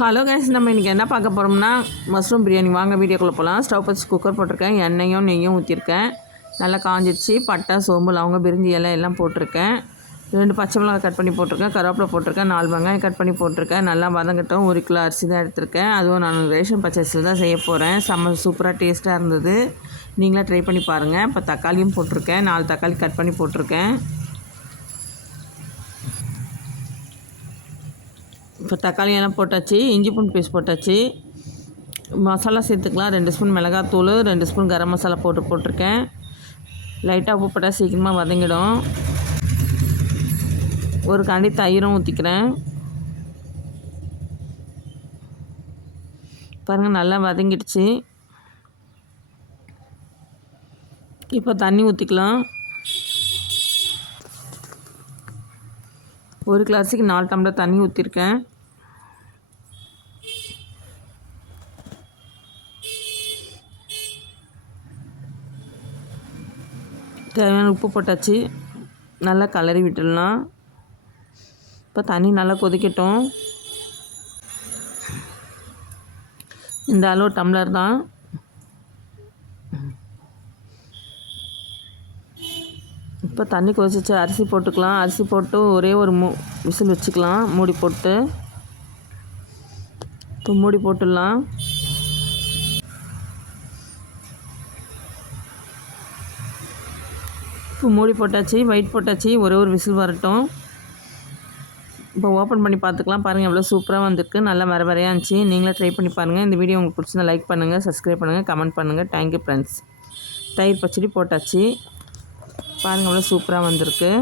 Hello guys, நம்ம இன்றைக்கி என்ன பார்க்க போகிறோம்னா மஷ்ரூம் பிரியாணி. வாங்க வீடியோக்குள்ளே போகலாம். ஸ்டவ் பற்றி குக்கர் போட்டிருக்கேன், எண்ணெயும் நெய்யும் ஊற்றிருக்கேன். நல்லா காஞ்சிடுச்சு. பட்டை, சோம்பு, லவங்க, பிரிஞ்சி இலை எல்லாம் போட்டிருக்கேன். 2 பச்சை மிளகாய் கட் பண்ணி போட்டிருக்கேன். கருவேப்பிலை போட்டிருக்கேன். 4 வெங்காயம் கட் பண்ணி போட்டிருக்கேன். நல்லா வதங்கட்டும். 1 கிலோ அரிசி தான் எடுத்திருக்கேன். அதுவும் நான் ரேஷன் பச்சரிசியில் தான் செய்ய போகிறேன். செம்ம சூப்பராக டேஸ்ட்டாக இருந்தது. நீங்களே ட்ரை பண்ணி பாருங்கள். இப்போ தக்காளியும் போட்டிருக்கேன். 4 தக்காளி கட் பண்ணி போட்டிருக்கேன். இப்போ தக்காளி எல்லாம் போட்டாச்சு. இஞ்சி பூண்டு பேஸ்ட் போட்டாச்சு. மசாலா சேர்த்துக்கலாம். 2 ஸ்பூன் மிளகாத்தூள், 2 ஸ்பூன் கரம் மசாலா போட்டிருக்கேன். லைட்டாக உப்பு போட்டால் சீக்கிரமாக வதங்கிடும். ஒரு கண்டி தயிரும் ஊற்றிக்கிறேன். பாருங்கள், நல்லா வதங்கிடுச்சு. இப்போ தண்ணி ஊற்றிக்கலாம். 1 கிலோ அரிசிக்கு 4 டம்ளர் தண்ணி ஊற்றிருக்கேன். தேவையான உப்பு போட்டாச்சு. நல்லா கலரி விட்டுடலாம். இப்போ தண்ணி நல்லா கொதிக்கட்டும். இந்த அளவு டம்ளர் தான். இப்போ தண்ணி கொதிச்சிச்சு. அரிசி போட்டுக்கலாம். அரிசி போட்டு ஒரே ஒரு விசில் வச்சுக்கலாம். மூடி போட்டு இப்போ மூடி போட்டுடலாம். இப்போ மூடி போட்டாச்சு. வெயிட் போட்டாச்சு. ஒரே ஒரு விசில் வரட்டும். இப்போ ஓப்பன் பண்ணி பார்த்துக்கலாம். பாருங்கள், எவ்வளோ சூப்பராக வந்திருக்கு. நல்லா வரையாக இருந்துச்சு. நீங்களே ட்ரை பண்ணி பாருங்கள். இந்த வீடியோ உங்களுக்கு பிடிச்சிருந்தா லைக் பண்ணுங்கள், சப்ஸ்கிரைப் பண்ணுங்கள், கமெண்ட் பண்ணுங்கள். Thank you friends. தயிர் பச்சடி போட்டாச்சு. பாருங்கள், எவ்வளோ சூப்பராக வந்திருக்கு.